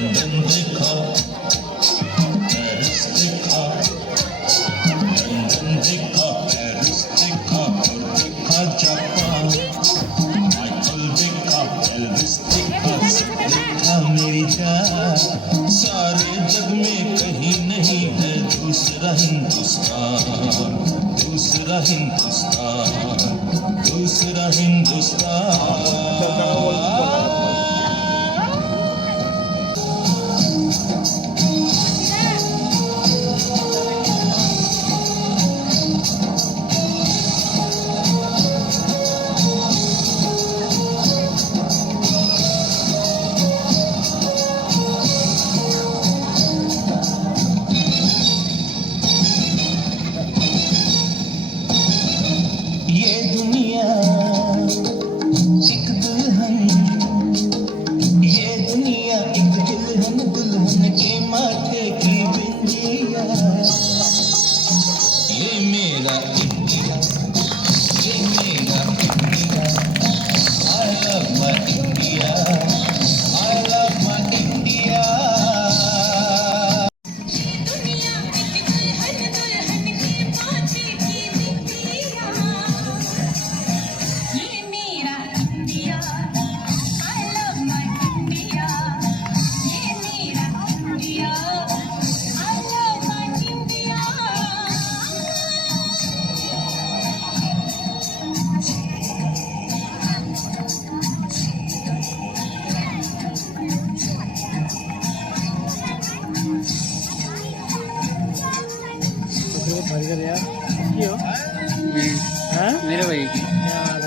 London देखा, Paris देखा, London देखा, पेरिस देखा और देखा जापान। माइकल देखा, एल्विस देखा, सब देखा मेरी जान। सारे जग में कहीं नहीं है दूसरा हिंदुस्तान, दूसरा हिंदुस्तान, दूसरा हिंदुस्तान। ये दुनिया एक दुल्हन, ये दुनिया एक दुल्हन, दुल्हन के माथे की बिंदिया। ये मेरा इंडिया, ये मेरा India. I love my India, I love my India। Burger यार क्यों? मेरे भाई की यार